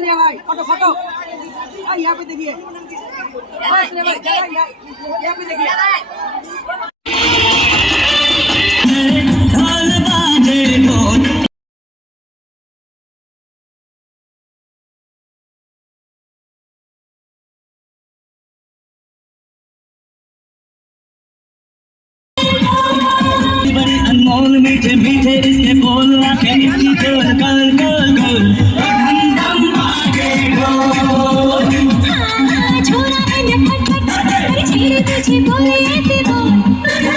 सूर्या भाई photo photo यहाँ पे देखिए सूर्या भाई यहाँ पे देखिए बड़े अनमोल मीठे मीठे इसके बोल आके इसकी गोल गोल गोल गोल धम धम आगे गोल छोरा मैंने फट फट छेड़े तुझे बोले ऐसे बोल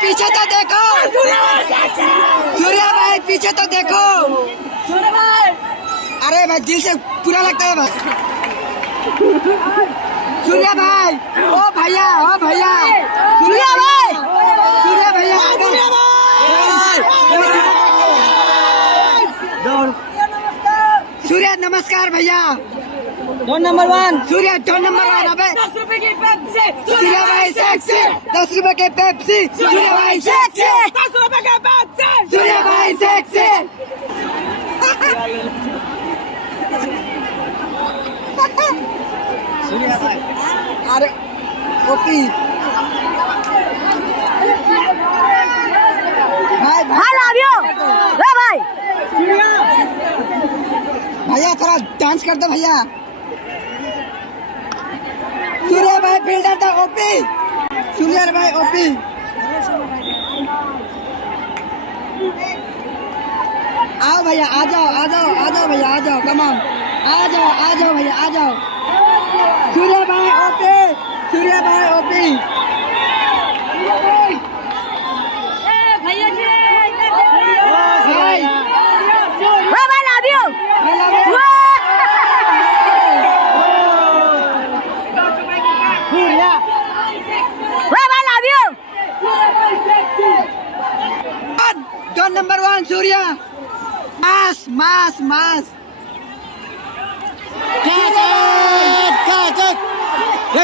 पीछे तो देखो सूर्या भाई पीछे तो देखो सूर्या भाई अरे भाई दिल से पूरा लगता है भाई सूर्या भाई ओ भैया सूर्या भाई सूर्या नमस्कार भैया don number 1 Surya don number 1 अबे 10 रुपए की पेप्सी सूर्या भाई सेक्सी 10 रुपए के पेप्सी सूर्या भाई सेक्सी 10 रुपए के पेप्सी सूर्या भाई सेक्सी सूर्या भाई अरे ओपी भाई भाई लव यू रे भाई भैया थोड़ा डांस कर दो भैया सूर्या भाई बिल्डर था ओपी सूर्या भाई ओपी आओ भैया आ जाओ भैया आ जाओ कम ऑन आ जाओ भैया आ जाओ सूर्या भाई ओपी भैया जी भाई love you don number 1 Surya mass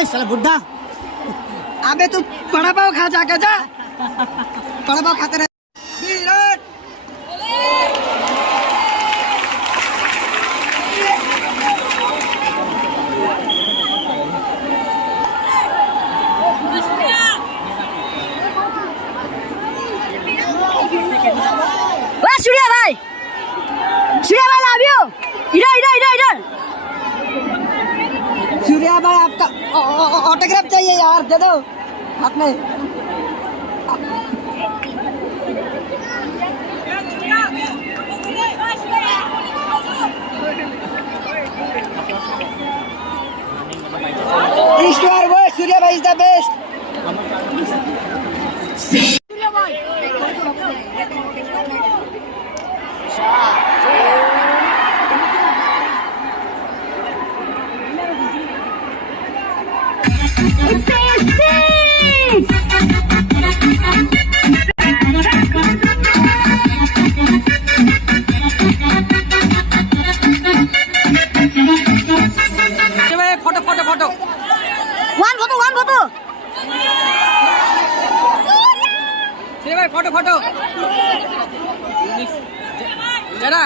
साला बुड्ढा अबे तू बड़ा पाव खा जाके जा बड़ा पाव खाते रहे विराट सूर्या भाई लव यू इधर सूर्या भाई आपका ऑटोग्राफ चाहिए यार दे दो हाथ में सूर्या भाई इज द बेस्ट सूर्या भाई फोटो वन फोटो भाई फोटो जरा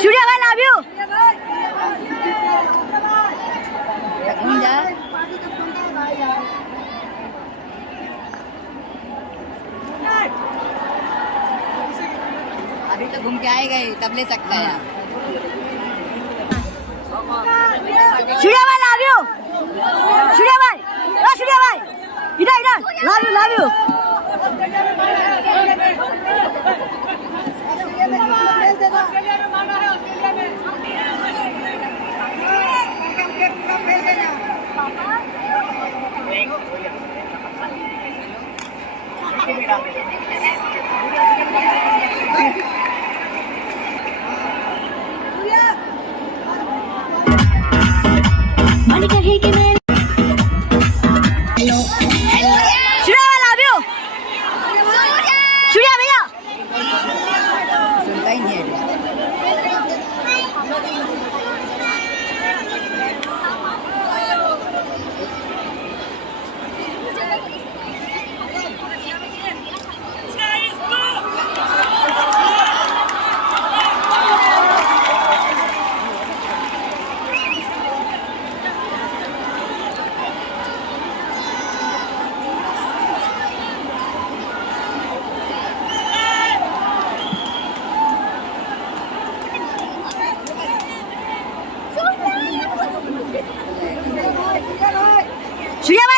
सूर्या भाई लव यू अभी तो घूम के आएगा ही तब ले सकता है। सूर्या भाई लव यू सूर्या भाई इधर लव यू फेल देना मन कहे कि मैं Surya I love you Surya भैया सुनता ही नहीं है सूर्या भाई